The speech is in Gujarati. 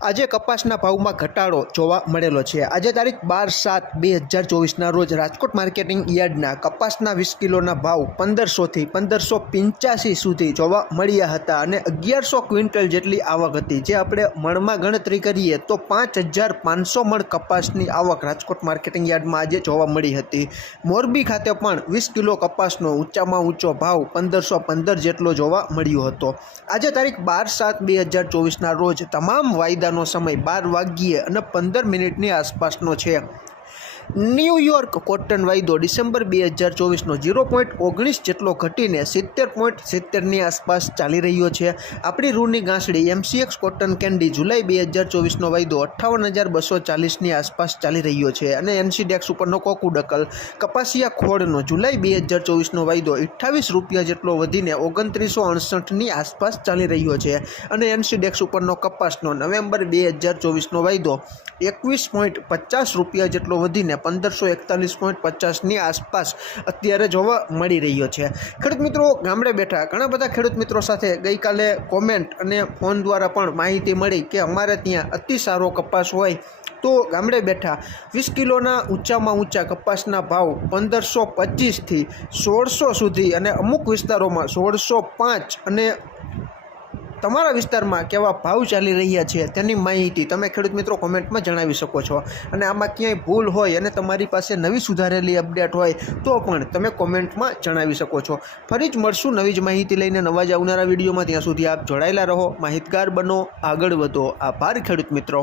આજે કપાસના ભાવમાં ઘટાડો જોવા મળેલો છે। આજે તારીખ 12/7/2024ના રોજ રાજકોટ માર્કેટિંગ યાર્ડના કપાસના 20 કિલોના ભાવ 1500 થી 1585 સુધી જોવા મળ્યા હતા અને 1100 ક્વિન્ટલ જેટલી આવક હતી। જે આપણે મણમાં ગણતરી કરીએ તો 5500 મણ કપાસની આવક રાજકોટ માર્કેટિંગ યાર્ડમાં આજે જોવા મળી હતી। મોરબી ખાતે પણ 20 કિલો કપાસનો ઊંચામાં ઊંચો ભાવ 1515 જેટલો જોવા મળ્યો હતો। આજે તારીખ 12/7/2024ના રોજ તમામ વાયદાનો સમય 12 વાગ્યે અને 15 મિનિટની આસપાસનો છે। ન્યૂયોર્ક કોટન વાયદો ડિસેમ્બર 2024નો 0.19 જેટલો ઘટીને 70.70ની આસપાસ ચાલી રહ્યો છે। આપણી રૂની ગાંસડી MCX કોટન કેન્ડી જુલાઈ 2024નો વાયદો 58,240ની આસપાસ ચાલી રહ્યો છે અને NCDEX ઉપરનો કોકુડકલ કપાસિયા ખોળનો જુલાઈ 2024નો વાયદો 28 રૂપિયા જેટલો વધીને 2968ની આસપાસ ચાલી રહ્યો છે અને NCDEX ઉપરનો કપાસનો નવેમ્બર 2024નો વાયદો 21.50 રૂપિયા જેટલો વધીને 1541.50ની આસપાસ અત્યારે જોવા મળી રહ્યો છે। ખેડૂત મિત્રો, ગામડે બેઠા ઘણા બધા ખેડૂત મિત્રો સાથે ગઈકાલે કોમેન્ટ અને ફોન દ્વારા પણ માહિતી મળી કે અમારે ત્યાં અતિ સારો કપાસ હોય તો ગામડે બેઠા 20 કિલોના ઊંચામાં ઊંચા કપાસના ભાવ 1525થી 1600 સુધી અને અમુક વિસ્તારોમાં 1605 અને તમારા વિસ્તારમાં કેવા ભાવ ચાલી રહ્યા છે તેની માહિતી તમે ખેડૂત મિત્રો કોમેન્ટમાં જણાવી શકો છો અને આમાં ક્યાંય ભૂલ હોય અને તમારી પાસે નવી સુધારેલી અપડેટ હોય તો પણ તમે કોમેન્ટમાં જણાવી શકો છો। ફરી જ મળશું નવી જ માહિતી લઈને નવા જ આવનારા વિડીયોમાં। ત્યાં સુધી આપ જોડાયેલા રહો, માહિતગાર બનો, આગળ વધો। આભાર ખેડૂત મિત્રો।